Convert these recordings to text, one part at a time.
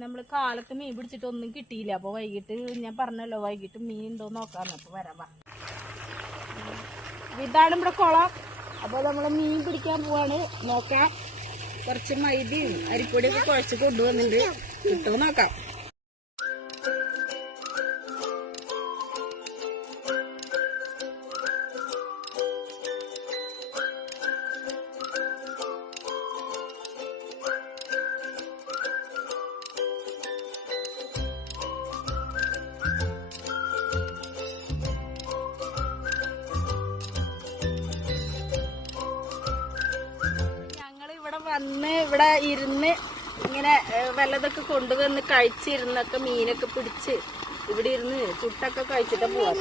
നമ്മള് കാലത്ത് മീൻ പിടിച്ചിട്ട് ഒന്നും കിട്ടിയില്ല. അപ്പൊ വൈകിട്ട് ഞാൻ പറഞ്ഞല്ലോ വൈകിട്ട് മീൻ ഉണ്ടോ നോക്കാന്ന്. അപ്പൊ വരാൻ വാ. ഇതാണ് ഇവിടെ കുളം. അപ്പൊ നമ്മള് മീൻ പിടിക്കാൻ പോവാണ്. നോക്കാം. കുറച്ച് മൈദയും അരിപ്പൊടിയൊക്കെ കുഴച്ച് കൊണ്ടുവന്നിട്ടുണ്ട്. കിട്ടുമോ നോക്കാം. വന്ന് ഇവിടെ ഇരുന്ന് ഇങ്ങനെ വല്ലതൊക്കെ കൊണ്ടുവന്ന് കഴിച്ചിരുന്നൊക്കെ മീനൊക്കെ പിടിച്ച് ഇവിടെ ഇരുന്ന് ചുട്ടൊക്കെ കഴിച്ചിട്ട് പോവാ.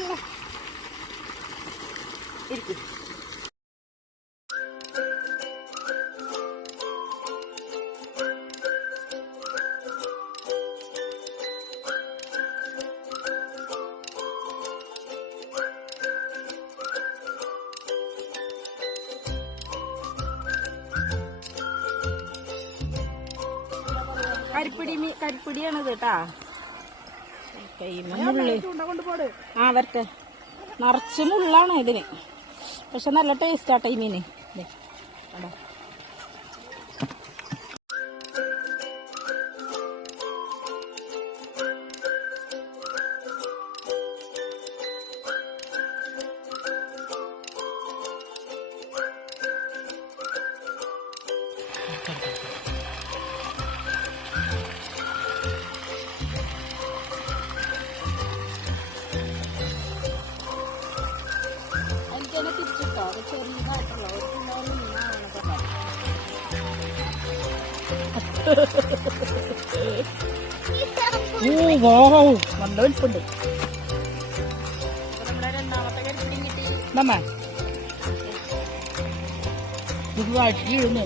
ഇരിക്കും. കരിപ്പിടിയാണിത് കേട്ടാ. ആ വരട്ടെ. നിറച്ച് മുള്ളാണ് ഇതിന്. പക്ഷെ നല്ല ടേസ്റ്റാട്ടെ ഈ മീന്. ചെറിയതായിട്ടുള്ള ഒരു കിലോ മീനാണ്. നല്ല വലിപ്പുണ്ട്. നമ്മുടെ രണ്ടാമത്തെ കരിപ്പിടിയും കിട്ടി. ഇത് വഴിയുന്നു.